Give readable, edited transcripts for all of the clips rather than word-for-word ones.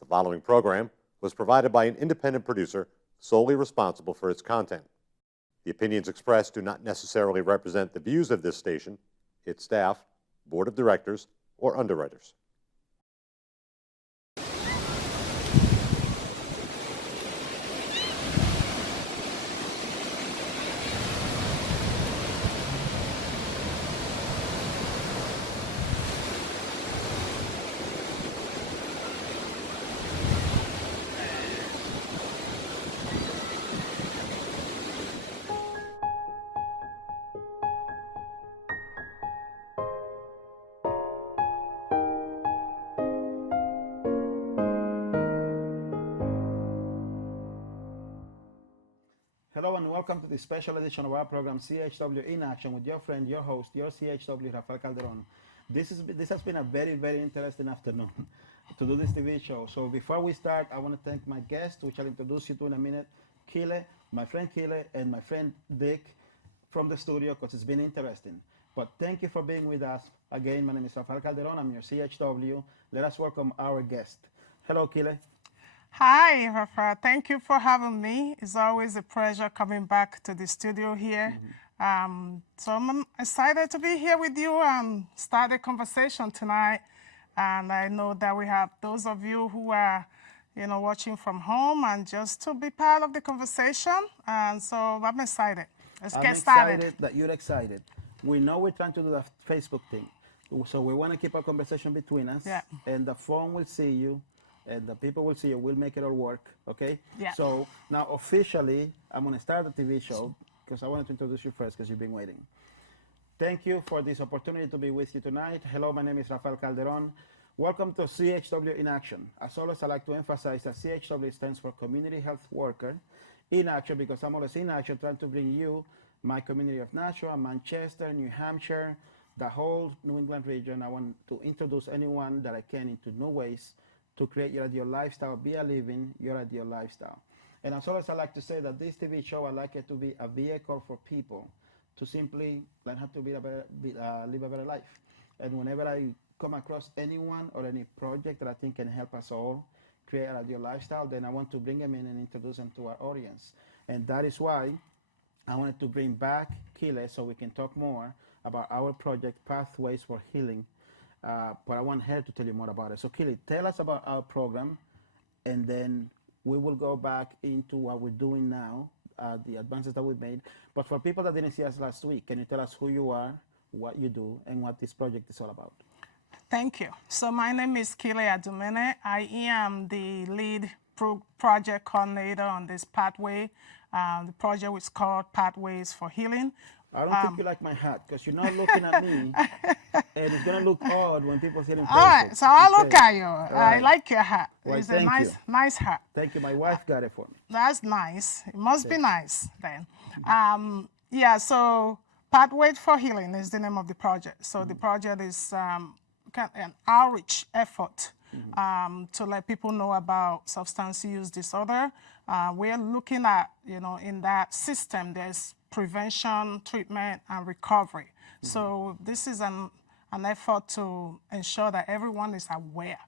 The following program was provided by an independent producer solely responsible for its content. The opinions expressed do not necessarily represent the views of this station, its staff, board of directors, or underwriters. Hello and welcome to this special edition of our program CHW in Action with your friend, your host, your CHW, Rafael Calderon. This has been a very, very interesting afternoon to do this TV show. So before we start, I want to thank my guest, which I'll introduce you to in a minute, Kile, my friend Kile, and my friend Dick from the studio, because it's been interesting. But thank you for being with us. Again, my name is Rafael Calderon. I'm your CHW. Let us welcome our guest. Hello, Kile. Hi, Rafa. Thank you for having me. It's always a pleasure coming back to the studio here. So I'm excited to be here with you and start a conversation tonight. And I know that we have those of you who are, watching from home and just to be part of the conversation. And so I'm excited. Let's get started. I'm excited that you're excited. We know we're trying to do the Facebook thing. So we want to keep our conversation between us. Yeah. And the phone will see you. And the people will see you. We'll make it all work, okay? Yeah. So now officially, I'm going to start the TV show because I wanted to introduce you first because you've been waiting. Thank you for this opportunity to be with you tonight. Hello, my name is Rafael Calderon. Welcome to CHW in Action. As always, I like to emphasize that CHW stands for Community Health Worker in Action because I'm always in action trying to bring you my community of Nashua, Manchester, New Hampshire, the whole New England region. I want to introduce anyone that I can into new ways to create your ideal lifestyle, be a living your ideal lifestyle. And as always, I like to say that this TV show, I like it to be a vehicle for people to simply learn how to live a better life. And whenever I come across anyone or any project that I think can help us all create an ideal lifestyle, then I want to bring them in and introduce them to our audience. And that is why I wanted to bring back Kile so we can talk more about our project, Pathways for Healing. But I want her to tell you more about it. So, Kili, tell us about our program, and then we will go back into what we're doing now, the advances that we've made. But for people that didn't see us last week, can you tell us who you are, what you do, and what this project is all about? Thank you. So my name is Kile Adumene. I am the lead project coordinator on this pathway. The project is called Pathways for Healing. I don't think you like my hat because you're not looking at me, and it's gonna look odd when people see it in Facebook. All right, so I'll look at you. Right. I like your hat. Well, It's a nice hat. Thank you. My wife got it for me. That's nice. It must be nice then. So Pathways for Healing is the name of the project. So the project is an outreach effort to let people know about substance use disorder. We're looking at, in that system, there's prevention, treatment, and recovery. So this is an effort to ensure that everyone is aware.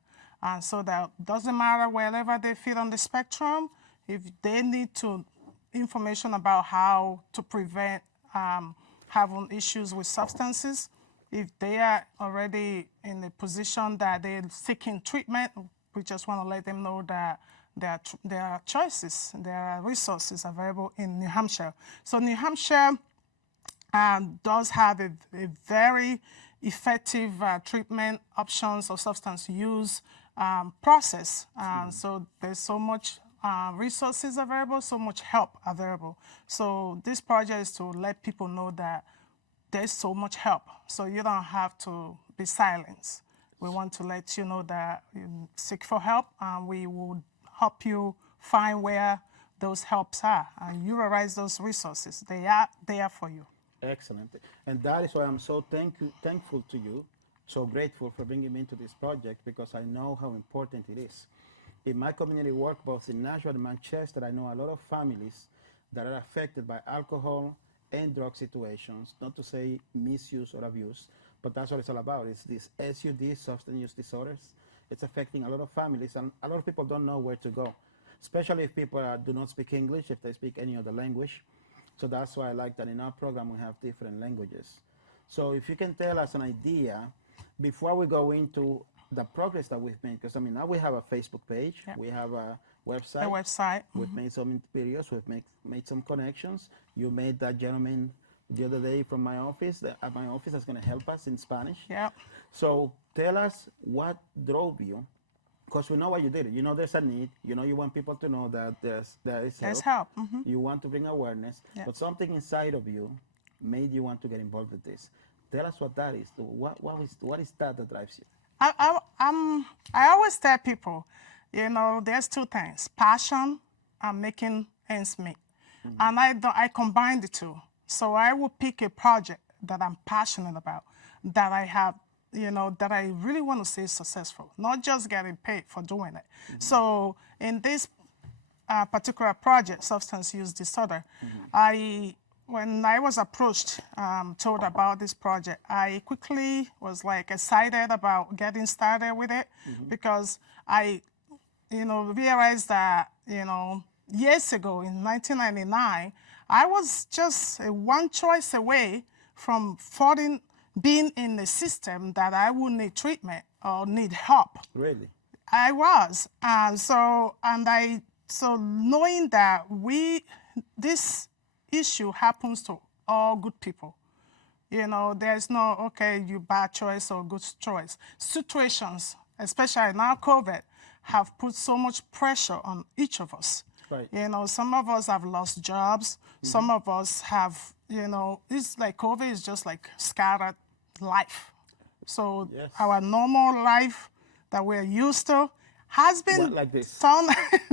And so that doesn't matter wherever they fit on the spectrum, if they need information about how to prevent having issues with substances, if they are already in a position that they're seeking treatment, we just want to let them know that there are choices, there are resources available in New Hampshire. So New Hampshire does have a very effective treatment options or substance use process. So there's so much resources available, so much help available. So this project is to let people know that there's so much help. So you don't have to be silenced. We want to let you know that you seek for help, and we will help you find where those helps are and utilize those resources. They are there for you. Excellent. And that is why I'm so thankful to you, so grateful for bringing me into this project, because I know how important it is. In my community work, both in Nashua and Manchester, I know a lot of families that are affected by alcohol and drug situations, not to say misuse or abuse, but that's what it's all about. It's these SUD, substance use disorders. it's affecting a lot of families, and a lot of people don't know where to go, especially if people do not speak English, if they speak any other language. So that's why I like that in our program we have different languages. So if you can tell us an idea before we go into the progress that we've made, because I mean now we have a Facebook page, we have a website. A website. We've made some videos. We've made some connections. You made that gentleman the other day from my office. At my office, that's going to help us in Spanish. Yeah. So tell us what drove you, because we know why you did it. You know there's a need. You know you want people to know that there is help. There's help. You want to bring awareness, but something inside of you made you want to get involved with this. Tell us what that is. What is that drives you? I always tell people, you know, there's two things: passion and making ends meet. And I combine the two. So I will pick a project that I'm passionate about, that I have, you know, that I really want to see successful, not just getting paid for doing it. So in this particular project, substance use disorder, when I was approached, told about this project, I quickly was like excited about getting started with it because I, you know, realized that, you know, years ago in 1999, I was just one choice away from being in the system that I would need treatment or need help. Really? I was, and so knowing that this issue happens to all good people. You know, there's no, okay, you bad choice or good choice. Situations, especially now COVID, have put so much pressure on each of us. Right. You know, some of us have lost jobs. Some of us have, you know, it's like COVID is just like scattered life. So our normal life that we're used to has been like this.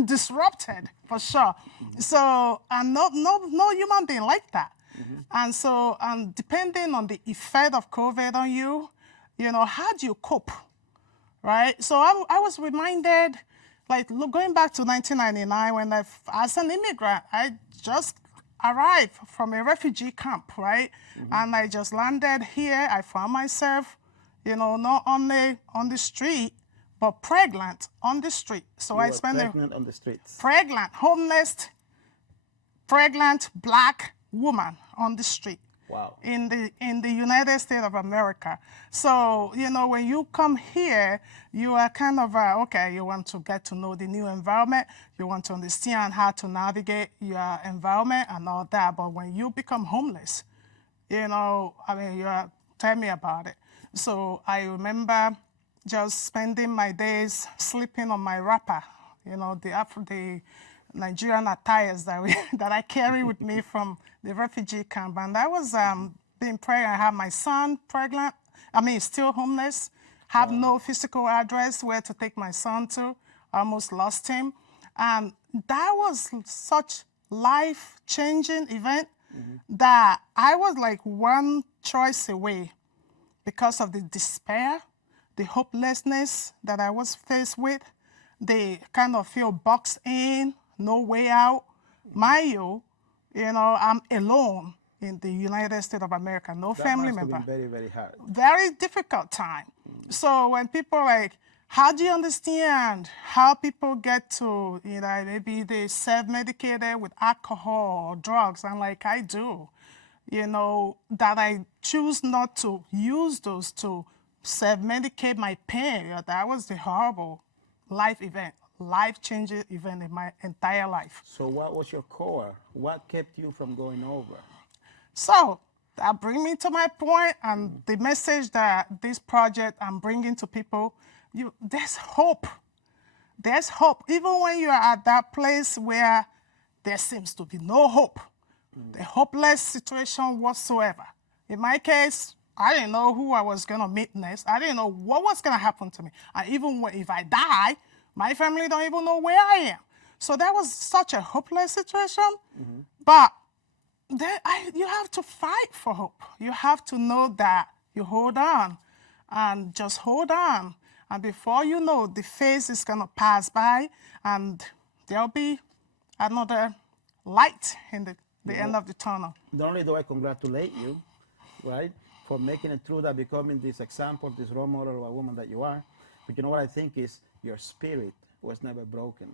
disrupted for sure. So, and no human being like that. And so, depending on the effect of COVID on you, you know, how do you cope, right? So I was reminded, like going back to 1999 when as an immigrant, I just arrived from a refugee camp, right? And I just landed here. I found myself, you know, not only on the street, but pregnant on the street. So I spent pregnant on the streets. Pregnant, homeless, pregnant black woman on the street. Wow. In the United States of America. So, you know, when you come here, you are kind of, okay, you want to get to know the new environment. You want to understand how to navigate your environment and all that. But when you become homeless, you know, I mean, tell me about it. So I remember just spending my days sleeping on my wrapper, you know, the Nigerian attires that I carry with me from the refugee camp. And I was being pregnant. I had my son pregnant. I mean, still homeless, have no physical address where to take my son to. I almost lost him. And that was such life-changing event that I was like one choice away because of the despair, the hopelessness that I was faced with, the kind of feel boxed in, no way out. You know, I'm alone in the United States of America, no family member. That must have been very, very hard. Very difficult time. So when people are like, how do you understand how people get to, you know, maybe they self-medicated with alcohol or drugs? I'm like, I do. You know, that I choose not to use those to self-medicate my pain. That was the horrible life-changing event in my entire life. So what was your core? What kept you from going over? So that brings me to my point and the message that this project I'm bringing to people. There's hope. There's hope. Even when you're at that place where there seems to be no hope, the hopeless situation whatsoever. In my case, I didn't know who I was going to meet next. I didn't know what was going to happen to me. And even if I die, my family don't even know where I am. So that was such a hopeless situation. But you have to fight for hope. You have to know that you hold on and just hold on. And before you know, the phase is going to pass by and there'll be another light in the end of the tunnel. Not only do I congratulate you, right, for making it through that, becoming this example, this role model of a woman that you are, But you know what I think is your spirit was never broken.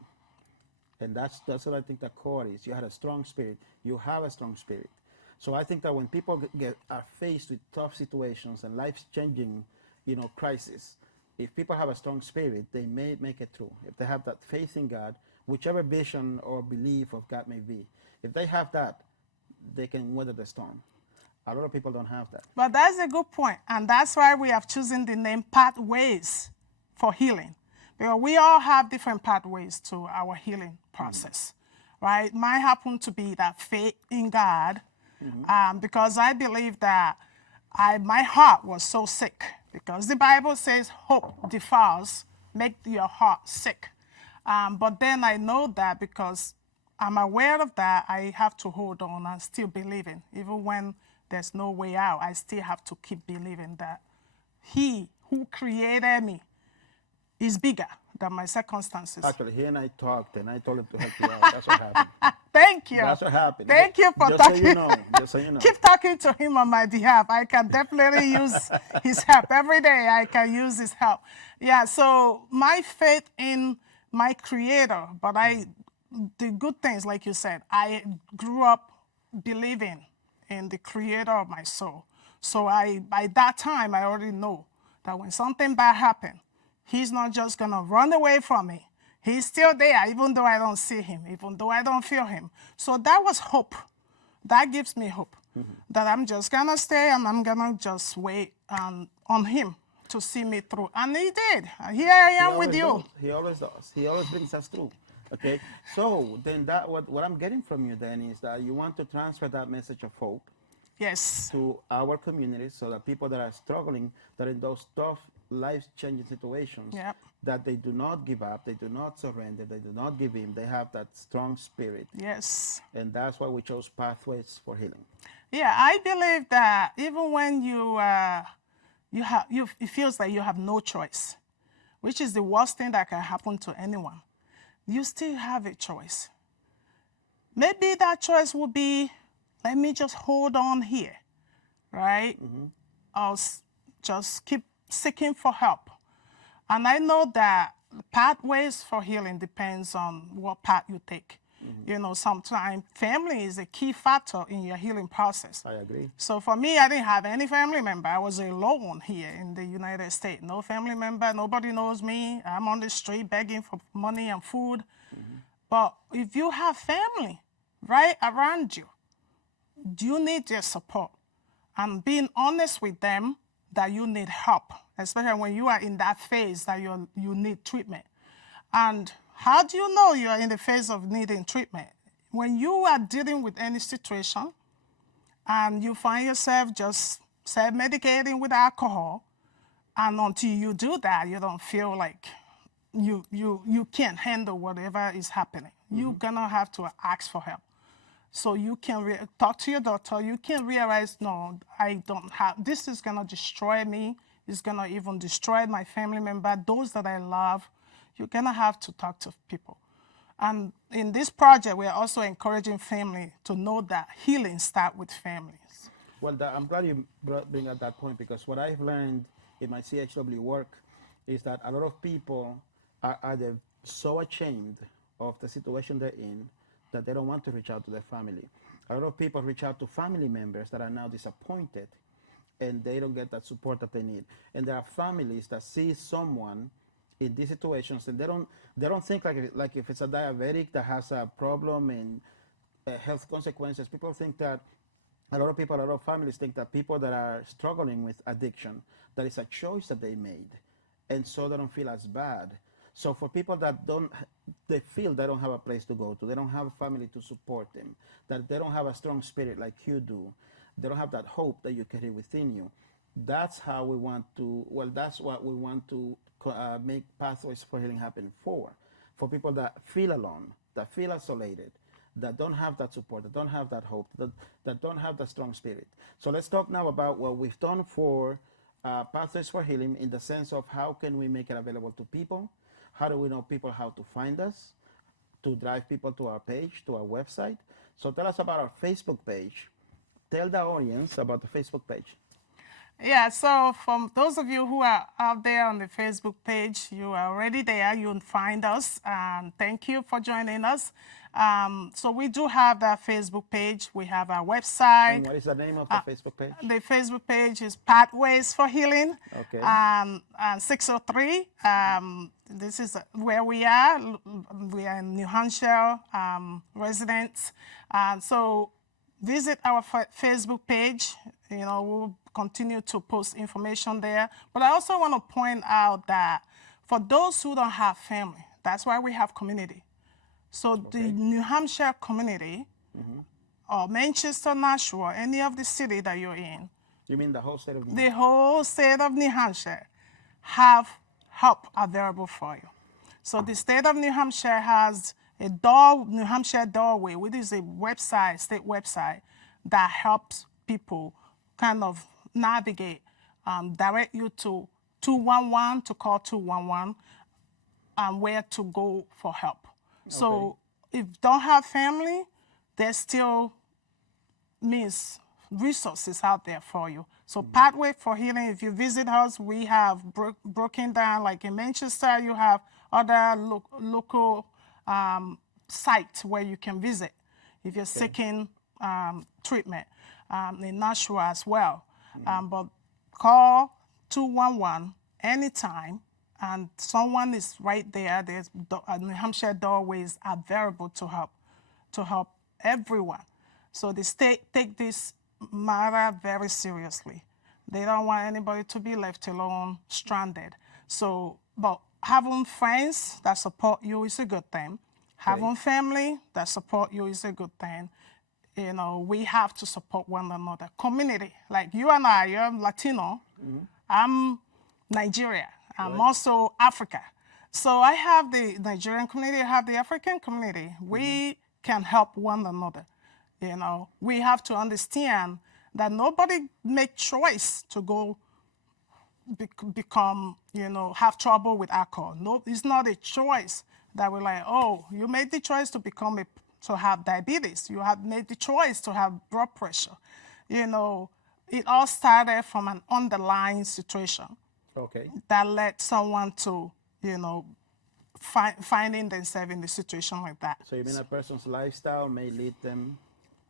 And that's what I think the core is. You had a strong spirit. You have a strong spirit. So I think that when people are faced with tough situations and life-changing, crisis, if people have a strong spirit, they may make it through. If they have that faith in God, whichever vision or belief of God may be, if they have that, they can weather the storm. A lot of people don't have that. But that's a good point, and that's why we have chosen the name Pathways for Healing. Because we all have different pathways to our healing process, right? Mine happen to be that faith in God, because I believe that my heart was so sick, because the Bible says hope defiles, make your heart sick. But then I know that because I'm aware of that, I have to hold on and still believing. Even when there's no way out, I still have to keep believing that He who created me is bigger than my circumstances. Actually, he and I talked, and I told him to help you out. That's what happened. Thank you. That's what happened. Thank you for just talking. So you know, just so you know. Keep talking to him on my behalf. I can definitely use his help. Every day I can use his help. Yeah, so my faith in my Creator, but the good things, like you said, I grew up believing in the Creator of my soul. So by that time, I already know that when something bad happened, He's not just gonna run away from me. He's still there, even though I don't see Him, even though I don't feel Him. So that was hope. That gives me hope, that I'm just gonna stay and I'm gonna just wait on Him to see me through. And He did. Here I am with you. Does. He always does. He always brings us through. Okay, so then what I'm getting from you then is that you want to transfer that message of hope, Yes, to our communities, so that people that are struggling, that are in those tough life-changing situations, Yep. that they do not give up, they do not surrender, they do not give in, they have that strong spirit. yes. And that's why we chose Pathways for Healing. Yeah, I believe that even when it feels like you have no choice, which is the worst thing that can happen to anyone, you still have a choice. Maybe that choice would be, let me just hold on here, right? I'll just keep seeking for help. And I know that pathways for healing depends on what path you take. Sometimes family is a key factor in your healing process. I agree. So for me, I didn't have any family member. I was alone here in the United States. No family member, nobody knows me. I'm on the street begging for money and food. But if you have family right around you, you need their support. And being honest with them that you need help, especially when you are in that phase that you need treatment. And how do you know you're in the phase of needing treatment? When you are dealing with any situation and you find yourself just self-medicating with alcohol, and until you do that, you don't feel like you can't handle whatever is happening. You're gonna have to ask for help. So you can talk to your doctor. You can realize, no, I don't have, this is gonna destroy me. It's gonna even destroy my family member, those that I love. You're gonna have to talk to people. And in this project, we are also encouraging family to know that healing starts with families. Well, I'm glad you bring up that point, because what I've learned in my CHW work is that a lot of people are either so ashamed of the situation they're in that they don't want to reach out to their family. A lot of people reach out to family members that are now disappointed, and they don't get that support that they need. And there are families that see someone in these situations, and they don't think like if it's a diabetic that has a problem and health consequences. People think that a lot of families think that people that are struggling with addiction, that it's a choice that they made, and so they don't feel as bad. So for people that they feel they don't have a place to go to, they don't have a family to support them, that they don't have a strong spirit like you do, they don't have that hope that you carry within you. That's how we want to, that's what we want to make Pathways for Healing happen for people that feel alone, that feel isolated, that don't have that support, that don't have that hope, that don't have that strong spirit. So let's talk now about what we've done for Pathways for Healing, in the sense of how can we make it available to people? How do we know people how to find us, to drive people to our page, to our website? So tell us about our Facebook page. Tell the audience about the Facebook page. Yeah, so from those of you who are out there on the Facebook page, you are already there. You'll find us. Thank you for joining us. So we do have that Facebook page. We have our website. And what is the name of the Facebook page? The Facebook page is Pathways for Healing. Okay. And 603. This is where we are. We are in New Hampshire residents. So visit our Facebook page. You know, we'll continue to post information there. But I also want to point out that for those who don't have family, that's why we have community. So the New Hampshire community, or Manchester, Nashua, any of the city that you're in, You mean the whole state of New the Hampshire? whole state of New Hampshire have help available for you. So the state of New Hampshire has a New Hampshire Doorway, which is a website, state website, that helps people kind of navigate, direct you to 211, to call 211, and where to go for help. So if you don't have family, there's still means resources out there for you. So Pathway for Healing, if you visit us, we have broken down, like in Manchester, you have other local sites where you can visit if you're seeking treatment, in Nashua as well. But call 211 anytime, and someone is right there. There's New Hampshire Doorways available to help everyone. So the state take this matter very seriously. They don't want anybody to be left alone, stranded. So, but having friends that support you is a good thing. Having family that support you is a good thing. You know, we have to support one another. Community, like you and I, you're Latino. I'm Nigeria. I'm also Africa. So I have the Nigerian community, I have the African community. We can help one another. You know, we have to understand that nobody make choice to go become, you know, have trouble with alcohol. No, it's not a choice that we're like, oh, you made the choice to become to have diabetes. You have made the choice to have blood pressure. You know, it all started from an underlying situation that led someone to, you know, finding themselves in a situation like that. So you mean a person's lifestyle may lead them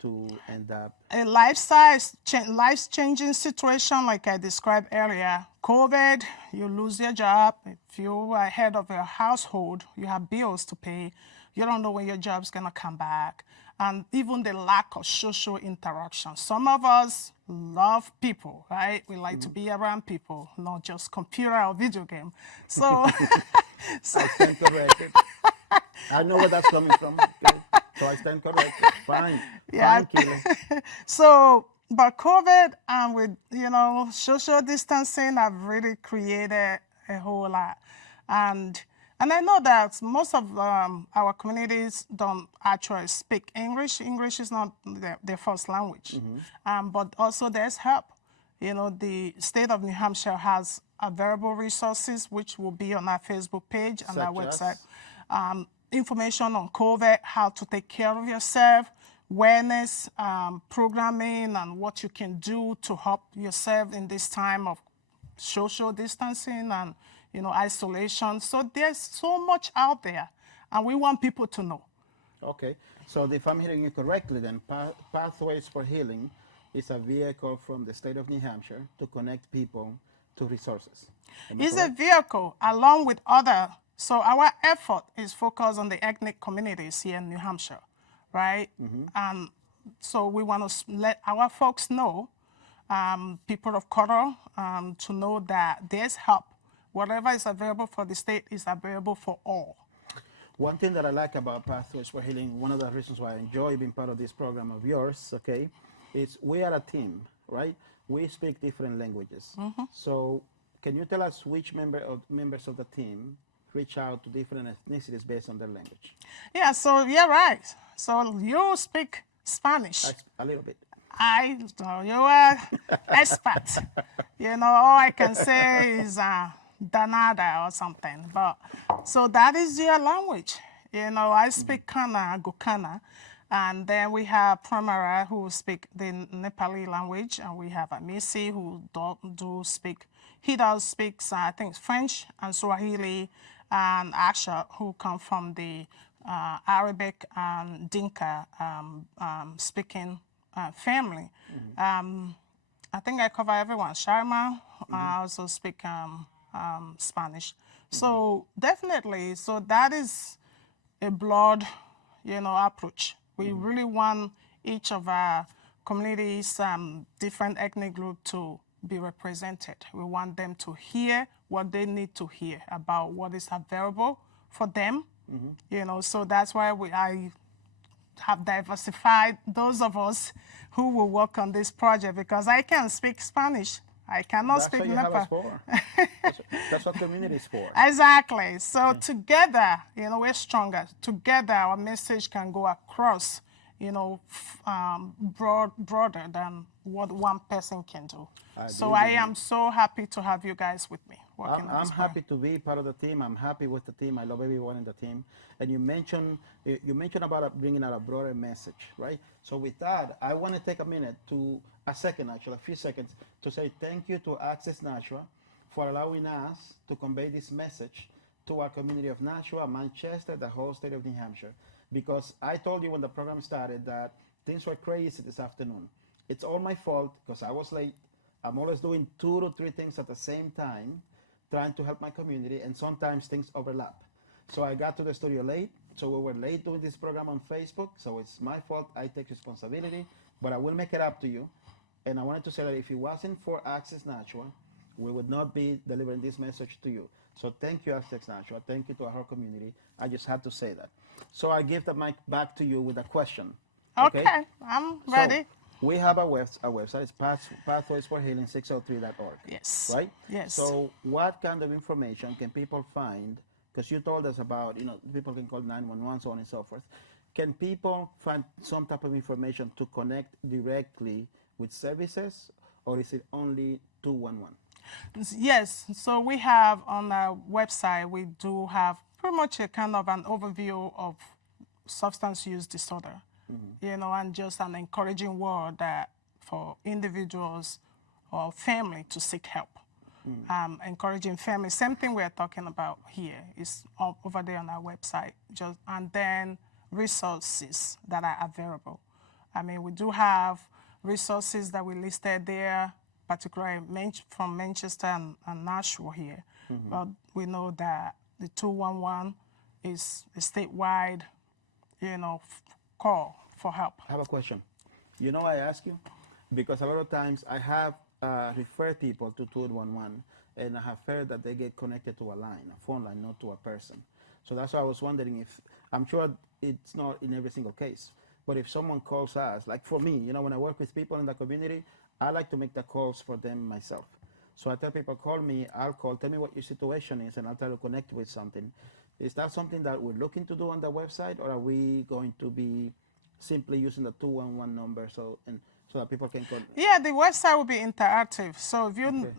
to end up? A life-changing situation like I described earlier. COVID, you lose your job. If you are head of your household, you have bills to pay. You don't know when your job's gonna come back. And even the lack of social interaction. Some of us love people, right? We like to be around people, not just computer or video game. So, I stand corrected. I know where that's coming from. Okay. So I stand corrected. Fine. Yeah. Fine, Keely. So, but COVID and with, you know, social distancing have really created a whole lot. And I know that most of our communities don't actually speak English. English is not their first language. But also there's help. You know, the state of New Hampshire has available resources, which will be on our Facebook page and our website. Information on COVID, how to take care of yourself, awareness, programming, and what you can do to help yourself in this time of social distancing and, you know, isolation. So there's so much out there, and we want people to know. Okay. So if I'm hearing you correctly, then Pathways for Healing is a vehicle from the state of New Hampshire to connect people to resources. It's a vehicle along with other. So our effort is focused on the ethnic communities here in New Hampshire, right? And so we want to let our folks know, people of color, to know that there's help. Whatever is available for the state is available for all. One thing that I like about Pathways for Healing, one of the reasons why I enjoy being part of this program of yours, okay, is we are a team, right? We speak different languages. So can you tell us which members of the team reach out to different ethnicities based on their language? Yeah, so you're right. So you speak Spanish. A little bit. You are expert. You know, all I can say is Danada or something. But so that is your language. You know, I speak Kana, Gukana, And then we have Pramara, who speak the Nepali language, and we have Amisi, who does speak, I think, French and Swahili, and Asha, who come from the Arabic and Dinka speaking family. I think I cover everyone. Sharma, I also speak Spanish. So definitely, so that is a broad, approach. We really want each of our communities, different ethnic group to be represented. We want them to hear what they need to hear about what is available for them. So that's why I have diversified those of us who will work on this project, because I can speak Spanish. I cannot speak Nepal. That's what you have us for. That's what community is for. Exactly. So together, we're stronger. Together, our message can go across, broader than what one person can do. So I am so happy to have you guys with me working on I'm this happy to be part of the team. I'm happy with the team. I love everyone in the team. And you mentioned about bringing out a broader message, right? So with that, I want to take a few seconds, to say thank you to Access Nashua for allowing us to convey this message to our community of Nashua, Manchester, the whole state of New Hampshire. Because I told you when the program started that things were crazy this afternoon. It's all my fault because I was late. I'm always doing 2 to 3 things at the same time, trying to help my community, and sometimes things overlap. So I got to the studio late, so we were late doing this program on Facebook, so it's my fault. I take responsibility, but I will make it up to you. And I wanted to say that if it wasn't for Access Nashua, we would not be delivering this message to you. So thank you, Access Nashua. Thank you to our whole community. I just had to say that. So I give the mic back to you with a question. Okay, I'm ready. So we have a website. It's pathwaysforhealing603.org. Yes. Right? Yes. So what kind of information can people find? Because you told us about, people can call 911, so on and so forth. Can people find some type of information to connect directly with services, or is it only 211? Yes, so we have on our website, we do have pretty much a kind of an overview of substance use disorder, and just an encouraging word that for individuals or family to seek help. Encouraging family, same thing we're talking about here is over there on our website, and then resources that are available. I mean, we do have resources that we listed there, particularly from Manchester and Nashua here. But we know that the 211 is a statewide, call for help. I have a question. I ask you because a lot of times I have referred people to 211, and I have heard that they get connected to a phone line, not to a person. So that's why I was wondering if, I'm sure it's not in every single case, but if someone calls us, like for me, when I work with people in the community, I like to make the calls for them myself. So I tell people, call me, I'll call, tell me what your situation is, and I'll try to connect with something. Is that something that we're looking to do on the website, or are we going to be simply using the 211 number so that people can call? Yeah, the website will be interactive. So if you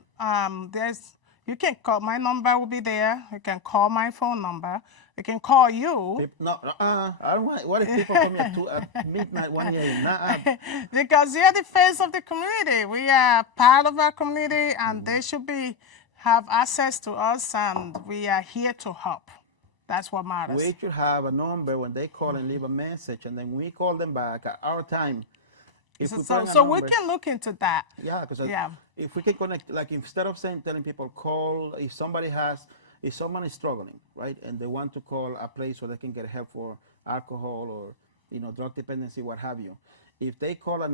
you can call, my number will be there. You can call my phone number. They can call you. I don't want. What if people call me at midnight, 1 a.m.? Because you're the face of the community. We are part of our community, and they should have access to us, and we are here to help. That's what matters. We should have a number when they call and leave a message, and then we call them back at our time. So we can look into that. Yeah, because if we can connect, like instead of telling people call, if someone is struggling, right, and they want to call a place where they can get help for alcohol or drug dependency, what have you, if they call a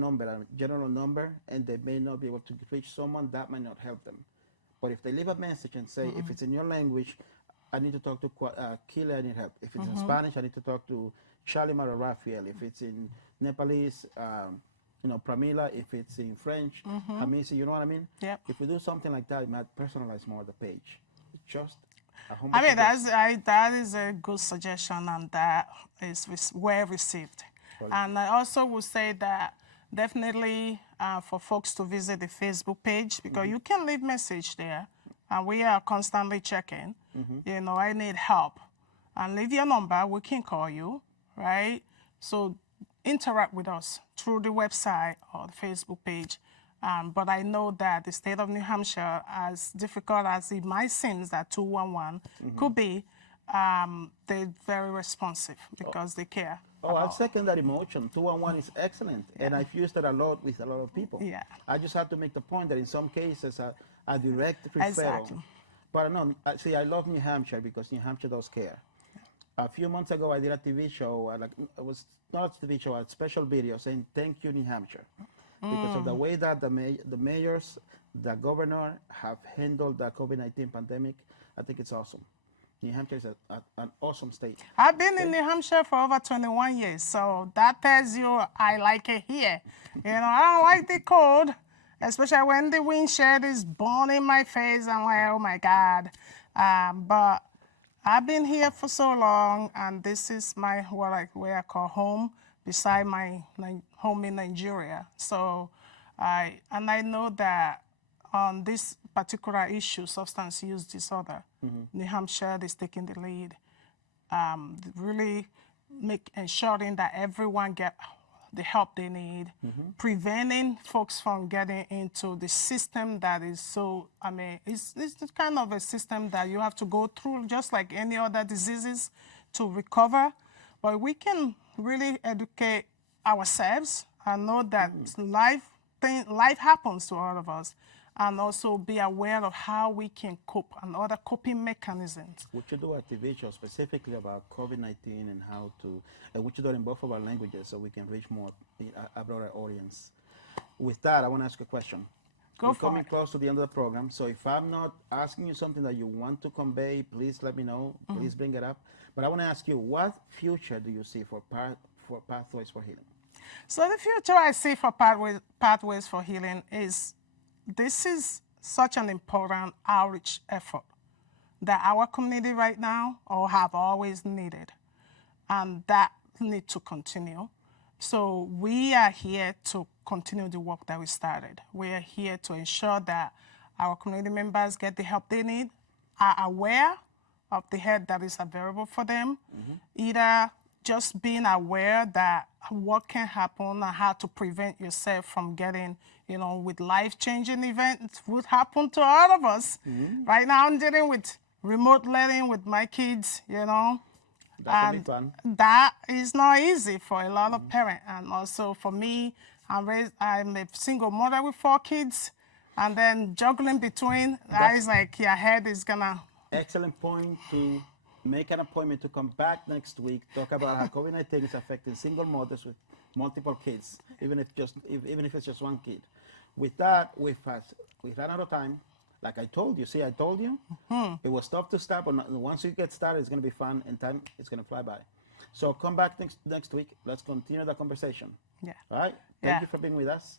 general number, and they may not be able to reach someone, that might not help them. But if they leave a message and say, if it's in your language, I need to talk to Kile, I need help. If it's in Spanish, I need to talk to Shalimar or Raphael. If it's in Nepalese, Pramila. If it's in French, Hamisi, you know what I mean? Yep. If we do something like that, it might personalize more the page. Just a humble that is a good suggestion, and that is well received. Right. And I also would say that definitely for folks to visit the Facebook page, because you can leave message there, and we are constantly checking. I need help, and leave your number. We can call you, right? So interact with us through the website or the Facebook page. But I know that the state of New Hampshire, as difficult as it might seem that 211 could be, they're very responsive because they care. Oh, I'll second that emotion. 211 is excellent, and I've used it a lot with a lot of people. Yeah. I just have to make the point that in some cases, a direct referral. Exactly. But no, see, I love New Hampshire because New Hampshire does care. A few months ago, I did a TV show. It was not a TV show, a special video saying "Thank you, New Hampshire," because of the way that the mayors, the governor have handled the COVID-19 pandemic. I think it's awesome. New Hampshire is an awesome state. I've been in New Hampshire for over 21 years, so that tells you I like it here. You know, I don't like the cold, especially when the windshield is burning my face. I'm like, oh my God. But I've been here for so long, and this is my where I call home, beside my home in Nigeria. So I know that on this particular issue, substance use disorder, New Hampshire is taking the lead, really ensuring that everyone get the help they need, preventing folks from getting into the system that is so, I mean, it's kind of a system that you have to go through just like any other diseases to recover. But we can really educate ourselves and know that life happens to all of us, and also be aware of how we can cope and other coping mechanisms. Would you do a TV show specifically about COVID-19 and how to, would you do it in both of our languages so we can reach more, a broader audience? With that, I want to ask a question. Go We're for coming it. close to the end of the program, so if I'm not asking you something that you want to convey, please let me know. Please bring it up. But I want to ask you, what future do you see for Pathways for Healing? So the future I see for Pathways for Healing is, this is such an important outreach effort that our community right now or have always needed, and that need to continue. So we are here to continue the work that we started. We are here to ensure that our community members get the help they need, are aware of the help that is available for them, either just being aware that what can happen and how to prevent yourself from getting, you know, with life-changing events would happen to all of us. Right now I'm dealing with remote learning with my kids, you know. That can be fun. That is not easy for a lot of parents. And also for me, I'm a single mother with 4 kids, and then juggling between, that is like your head is gonna... Excellent point to make an appointment to come back next week, talk about how COVID-19 is affecting single mothers with multiple kids, even if it's just one kid. With that, we've run out of time. Like I told you, I told you, it was tough to start, but once you get started, it's going to be fun, and time is going to fly by. So come back next week. Let's continue the conversation. Yeah. All right? Thank you for being with us.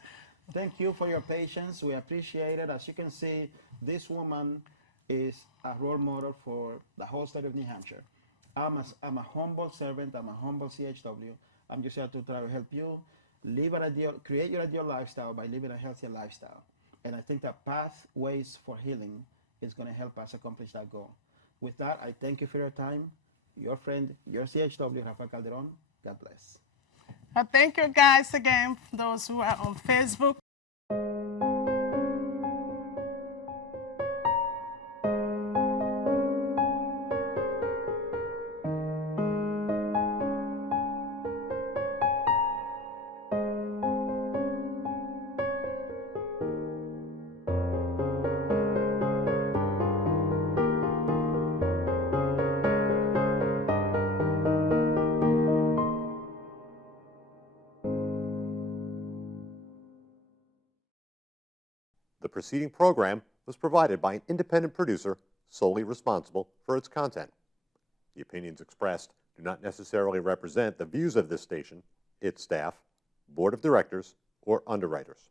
Thank you for your patience. We appreciate it. As you can see, this woman is a role model for the whole state of New Hampshire. I'm a humble servant. I'm a humble CHW. I'm just here to try to help you create your ideal lifestyle by living a healthier lifestyle. And I think that Pathways for Healing is going to help us accomplish that goal. With that, I thank you for your time. Your friend, your CHW, Rafael Calderon. God bless. Thank you guys again, those who are on Facebook. The preceding program was provided by an independent producer solely responsible for its content. The opinions expressed do not necessarily represent the views of this station, its staff, board of directors, or underwriters.